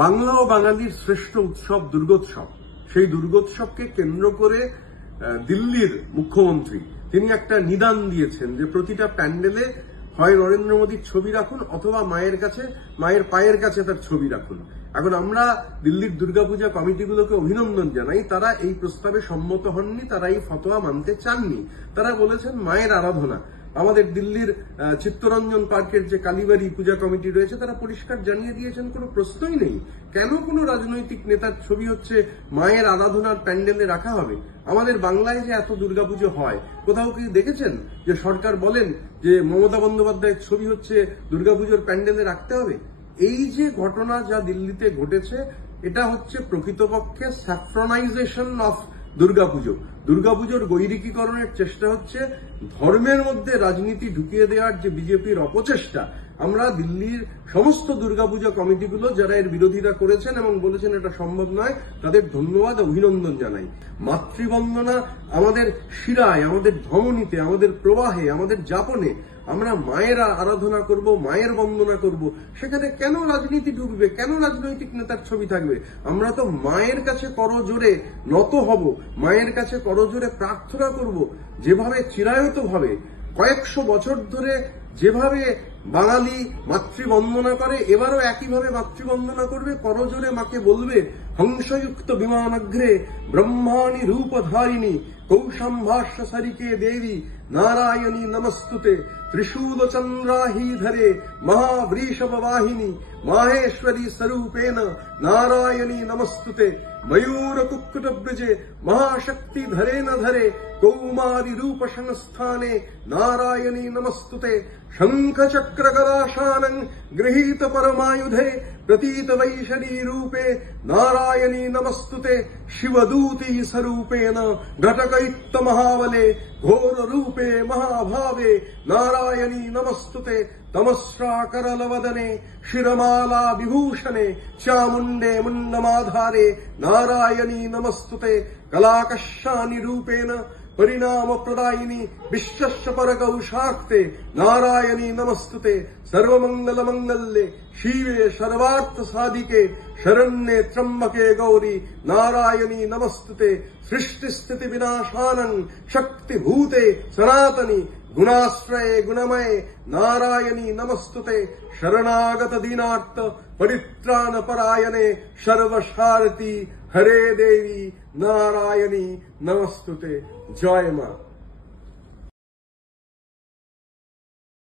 বাংলা ও বাঙালির শ্রেষ্ঠ উৎসব দুর্গোৎসব। সেই দুর্গোৎসবকে কেন্দ্র করে দিল্লির মুখ্যমন্ত্রী তিনি একটা নিদান দিয়েছেন যে প্রতিটা প্যান্ডেলে হয় নরেন্দ্র মোদীর ছবি রাখুন অথবা মায়ের পায়ের কাছে তার ছবি রাখুন। এখন আমরা দিল্লির দুর্গাপূজা কমিটিগুলোকে অভিনন্দন জানাই, তারা এই প্রস্তাবে সম্মত হননি, তারা এই ফতোয়া মানতে চাননি। তারা বলেছেন মায়ের আরাধনা। আমাদের দিল্লির চিত্তরঞ্জন পার্কের যে কালীবাড়ি পূজা কমিটি রয়েছে তারা পরিষ্কার জানিয়ে দিয়েছেন কোনো প্রশ্নই নেই। কেন কোনো রাজনৈতিক নেতার ছবি হচ্ছে মায়ের আরাধনার প্যান্ডেলে রাখা হবে? আমাদের বাংলায় যে এত দুর্গাপুজো হয়, কোথাও কি দেখেছেন যে সরকার বলেন যে মমতা বন্দ্যোপাধ্যায়ের ছবি হচ্ছে দুর্গাপুজোর প্যান্ডেলে রাখতে হবে? এই যে ঘটনা যা দিল্লিতে ঘটেছে, এটা হচ্ছে প্রকৃতপক্ষে স্যাফ্রনাইজেশন অফ দুর্গাপুজো। দুর্গাপুজোর গৈরিকীকরণের চেষ্টা হচ্ছে, ধর্মের মধ্যে রাজনীতি ঢুকিয়ে দেওয়ার যে বিজেপির অপচেষ্টা, আমরা দিল্লির সমস্ত দুর্গাপূজা কমিটিগুলো যারা এর বিরোধিতা করেছেন এবং বলেছেন এটা সম্ভব নয়, তাদের ধন্যবাদ অভিনন্দন জানাই। মাতৃবন্দনা আমাদের শিরায়, আমাদের ধমনীতে, আমাদের প্রবাহে, আমাদের যাপনে আমরা মায়ের আরাধনা করব, মায়ের বন্দনা করব। সেখানে কেন রাজনীতি ঢুকবে? কেন রাজনৈতিক নেতার ছবি থাকবে? আমরা তো মায়ের কাছে করজোড়ে নত হব, মায়ের কাছে করজোড়ে প্রার্থনা করব। যেভাবে চিরায়ত ভাবে কয়েকশো বছর ধরে যেভাবে বাঙালি মাতৃবন্দনা করে, এবারও একইভাবে মাতৃবন্দনা করবে, করজোড়ে মাকে বলবে, হংসযুক্ত বিমানগ্রে ব্রহ্মাণী রূপধারিণী কৌশাম্ভাষ্য সরিকে দেবী নারায়ণী নমস্তুতে ত্রিশূল চন্দ্রাহীধরে মহাবৃষভ বাহিনী মাহেশ্বরী স্বরূপেণ নারায়ণী নমস্তুতে মयूर कुक्कुट ब्रजे महाशक्ति धरे न धरे कौमारी रूप संस्थाने नारायणी नमस्तुते शंख चक्र गदाशानं गृहीत परमायुधे प्रतीत वैशनी रूपे नारायणी नमस्तुते शिवदूती स्वरूपेण घटकयुक्त महाबले घोर रूपे महाभावे नारायणी नमस्तुते तमस्राकरलवदने शिरमाला विभूषणे चामुण्डे मुण्डमाधारे नारायणी नमस्तुते कलाकशानि रूपेण परिणाम प्रदायिनी विश्वस्य परगौशाक्ते नारायणी नमस्तुते सर्वमंगल मंगल्ये शिवे सर्वार्थ साधिके शरण्ये त्र्यंबके गौरी नारायणी नमस्तुते सृष्टि स्थिति विनाशानं शक्ति भूते सनातनी गुणाश्रये गुणमये नारायणी नमस्तुते शरणागत दीनार्थ परित्राण परायणे सर्वशारति हरे देवी नारायणी नमस्तुते। जय मां।